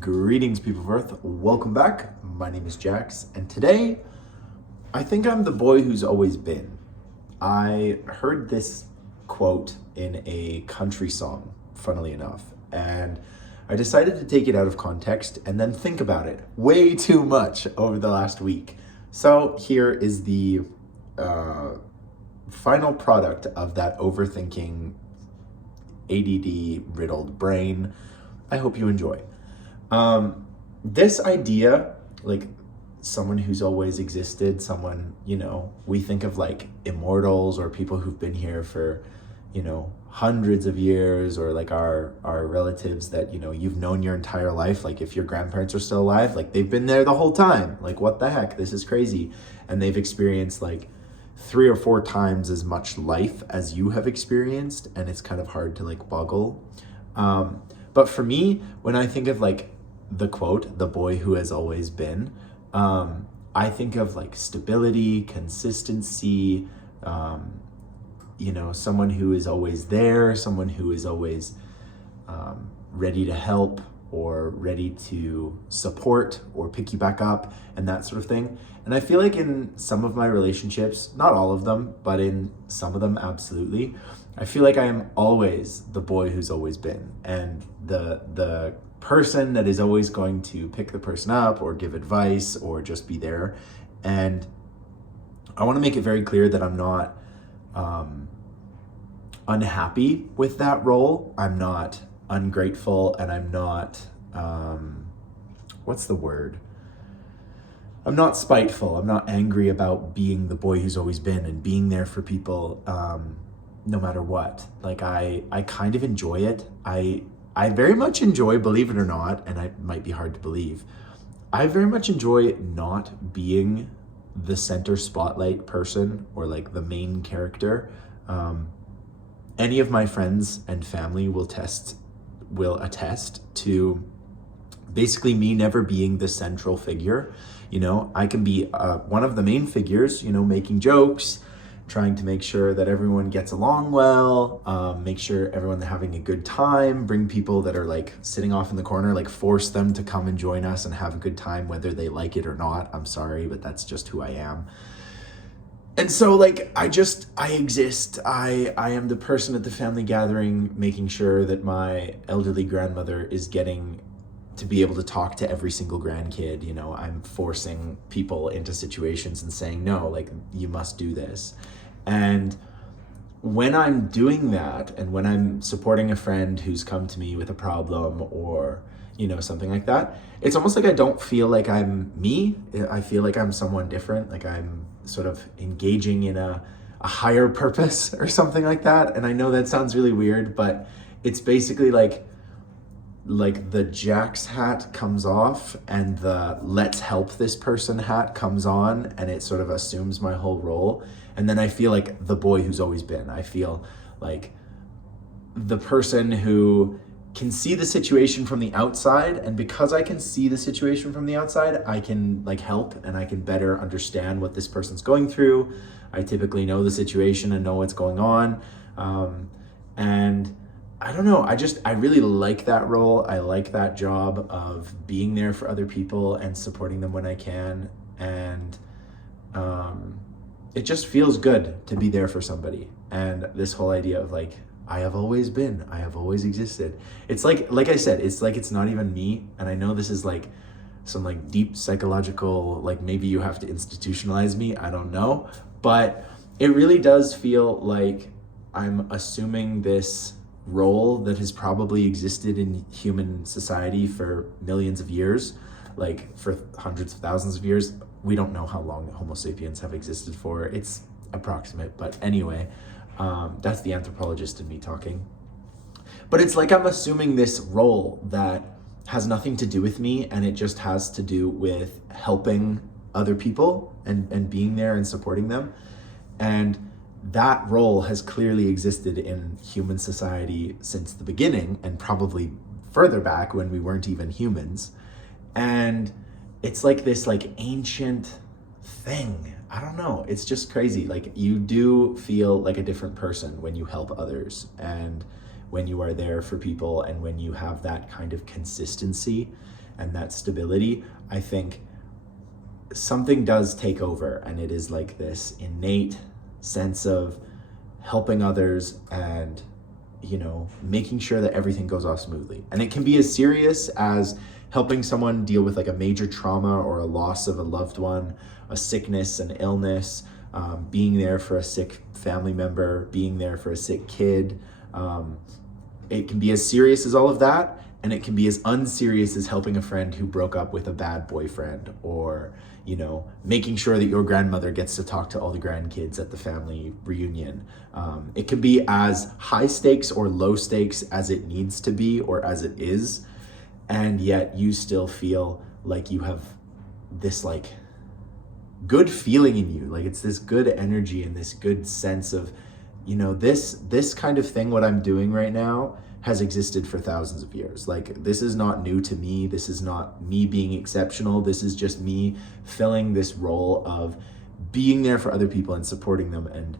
Greetings, people of Earth. Welcome back. My name is Jax, and today I think I'm the boy who's always been. I heard this quote in a country song, funnily enough, and I decided to take it out of context and then think about it way too much over the last week. So here is the final product of that overthinking, ADD riddled brain. I hope you enjoy. This idea, like someone who's always existed, someone, we think of like immortals or people who've been here for, hundreds of years, or like our relatives that, you've known your entire life. Like if your grandparents are still alive, like they've been there the whole time. Like, what the heck? This is crazy. And they've experienced like 3 or 4 times as much life as you have experienced. And it's kind of hard to like boggle. But for me, when I think of like the quote, the boy who has always been, I think of like stability, consistency, someone who is always there, someone who is always ready to help or ready to support or pick you back up and that sort of thing. And I feel like in some of my relationships, not all of them, but in some of them, absolutely, I feel like I am always the boy who's always been, and the person that is always going to pick the person up or give advice or just be there. And I want to make it very clear that I'm not unhappy with that role. I'm not ungrateful, and I'm not what's the word? I'm not spiteful. I'm not angry about being the boy who's always been and being there for people no matter what. Like I kind of enjoy it. I very much enjoy, believe it or not, and it might be hard to believe, I very much enjoy not being the center spotlight person or like the main character. Any of my friends and family will attest to basically me never being the central figure. I can be one of the main figures, making jokes, trying to make sure that everyone gets along well, make sure everyone's having a good time, bring people that are like sitting off in the corner, like force them to come and join us and have a good time, whether they like it or not. I'm sorry, but that's just who I am. And so like, I exist. I am the person at the family gathering, making sure that my elderly grandmother is getting to be able to talk to every single grandkid. I'm forcing people into situations and saying, no, like you must do this. And when I'm doing that, and when I'm supporting a friend who's come to me with a problem or, something like that, it's almost like I don't feel like I'm me. I feel like I'm someone different. Like I'm sort of engaging in a higher purpose or something like that. And I know that sounds really weird, but it's basically like the Jax hat comes off and the let's help this person hat comes on, and it sort of assumes my whole role. And then I feel like the boy who's always been. I feel like the person who can see the situation from the outside, and because I can see the situation from the outside, I can like help, and I can better understand what this person's going through. I typically know the situation and know what's going on. And I don't know, I really like that role. I like that job of being there for other people and supporting them when I can. And it just feels good to be there for somebody. And this whole idea of like, I have always been, I have always existed. It's like I said, it's like, it's not even me. And I know this is like some like deep psychological, like maybe you have to institutionalize me, I don't know. But it really does feel like I'm assuming this role that has probably existed in human society for millions of years, like for hundreds of thousands of years. We don't know how long Homo sapiens have existed for. It's approximate, but anyway, that's the anthropologist in me talking. But it's like I'm assuming this role that has nothing to do with me, and it just has to do with helping other people and being there and supporting them. And that role has clearly existed in human society since the beginning, and probably further back when we weren't even humans. And it's like this like ancient thing. I don't know. It's just crazy. Like you do feel like a different person when you help others, and when you are there for people, and when you have that kind of consistency. and that stability, I think something does take over, and it is like this innate sense of helping others and, you know, making sure that everything goes off smoothly. And it can be as serious as helping someone deal with like a major trauma or a loss of a loved one, a sickness, an illness, being there for a sick family member, being there for a sick kid. It can be as serious as all of that, and it can be as unserious as helping a friend who broke up with a bad boyfriend, or, you know, making sure that your grandmother gets to talk to all the grandkids at the family reunion. It can be as high stakes or low stakes as it needs to be or as it is, and yet you still feel like you have this like good feeling in you. Like it's this good energy and this good sense of, you know, this kind of thing, what I'm doing right now, has existed for thousands of years. Like, this is not new to me. This is not me being exceptional. This is just me filling this role of being there for other people and supporting them and,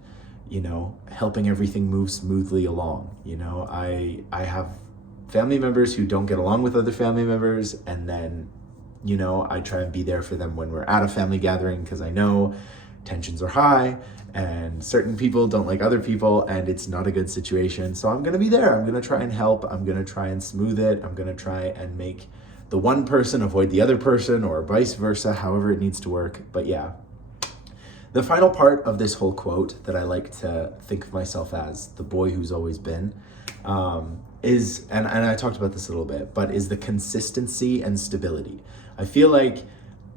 you know, helping everything move smoothly along. You know, I have family members who don't get along with other family members, and then, you know, I try and be there for them when we're at a family gathering, because I know tensions are high and certain people don't like other people and it's not a good situation. So I'm going to be there. I'm going to try and help. I'm going to try and smooth it. I'm going to try and make the one person avoid the other person, or vice versa, however it needs to work. But yeah, the final part of this whole quote that I like to think of myself as the boy who's always been, is, and I talked about this a little bit, but is the consistency and stability. I feel like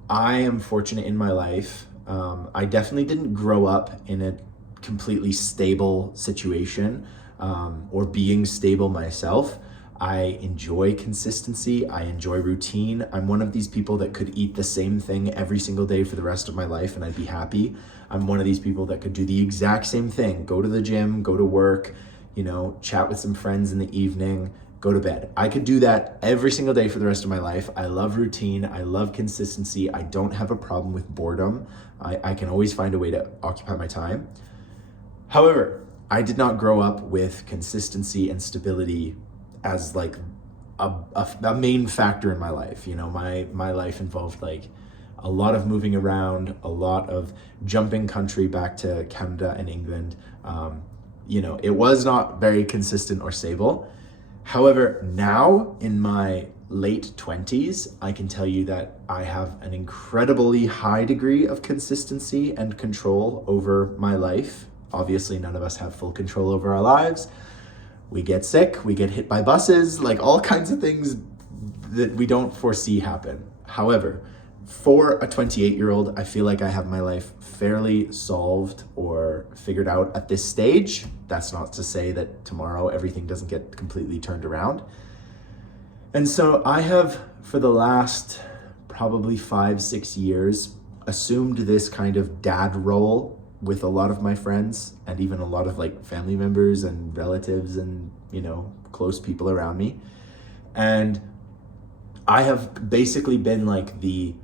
I am fortunate in my life. I definitely didn't grow up in a completely stable situation, or being stable myself. I enjoy consistency. I enjoy routine. I'm one of these people that could eat the same thing every single day for the rest of my life and I'd be happy. I'm one of these people that could do the exact same thing, go to the gym, go to work, you know, chat with some friends in the evening, go to bed. I could do that every single day for the rest of my life. I love routine. I love consistency. I don't have a problem with boredom. I can always find a way to occupy my time. However, I did not grow up with consistency and stability as like a main factor in my life. You know, my life involved like a lot of moving around, a lot of jumping country back to Canada and England. You know, it was not very consistent or stable. However, now in my late 20s, I can tell you that I have an incredibly high degree of consistency and control over my life. Obviously, none of us have full control over our lives. We get sick, we get hit by buses, like all kinds of things that we don't foresee happen. However, for a 28-year-old, I feel like I have my life fairly solved or figured out at this stage. That's not to say that tomorrow everything doesn't get completely turned around. And so I have, for the last probably 5-6 years, assumed this kind of dad role with a lot of my friends and even a lot of like family members and relatives and, you know, close people around me. And I have basically been like the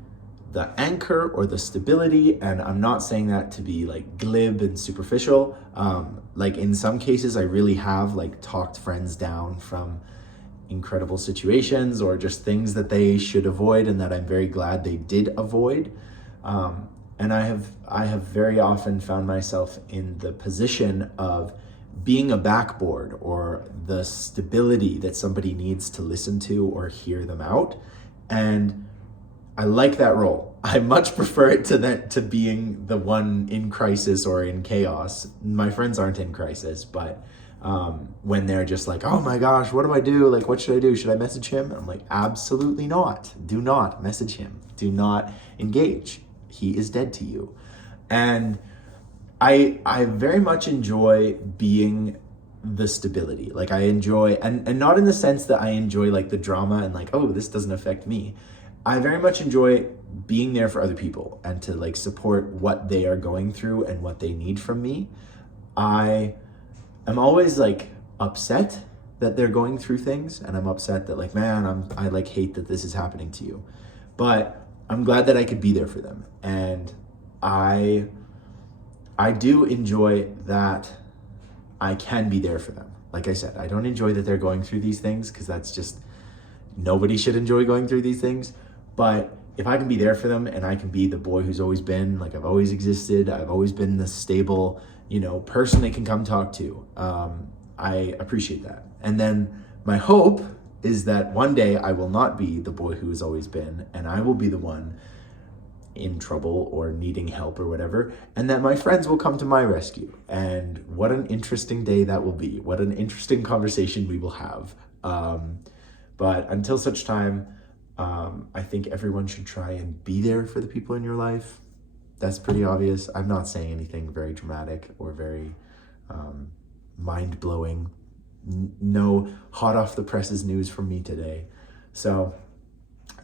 anchor or the stability, and I'm not saying that to be like glib and superficial. Like in some cases I really have like talked friends down from incredible situations or just things that they should avoid and that I'm very glad they did avoid. And I have very often found myself in the position of being a backboard or the stability that somebody needs to listen to or hear them out. And I like that role. I much prefer it to being the one in crisis or in chaos. My friends aren't in crisis, but when they're just like, oh my gosh, what do I do? Like, what should I do? Should I message him? I'm like, absolutely not. Do not message him. Do not engage. He is dead to you. And I very much enjoy being the stability. Like I enjoy, and not in the sense that I enjoy like the drama and like, oh, this doesn't affect me. I very much enjoy being there for other people and to like support what they are going through and what they need from me. I am always like upset that they're going through things, and I'm upset that like, man, I like hate that this is happening to you. But I'm glad that I could be there for them. And I do enjoy that I can be there for them. Like I said, I don't enjoy that they're going through these things because that's just nobody should enjoy going through these things. But if I can be there for them and I can be the boy who's always been, like I've always existed, I've always been the stable, person they can come talk to, I appreciate that. And then my hope is that one day I will not be the boy who has always been, and I will be the one in trouble or needing help or whatever, and that my friends will come to my rescue. And what an interesting day that will be. What an interesting conversation we will have. But until such time, I think everyone should try and be there for the people in your life. That's pretty obvious. I'm not saying anything very dramatic or very mind-blowing. No hot off the presses news from me today. So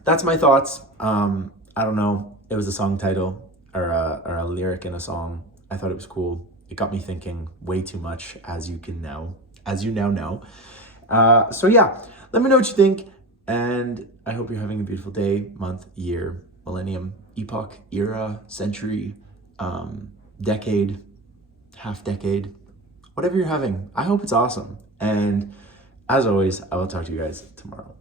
that's my thoughts. I don't know. It was a song title or a lyric in a song. I thought it was cool. It got me thinking way too much, as you now know. So yeah, let me know what you think. And I hope you're having a beautiful day, month, year, millennium, epoch, era, century, decade, half decade, whatever you're having. I hope it's awesome. And as always, I will talk to you guys tomorrow.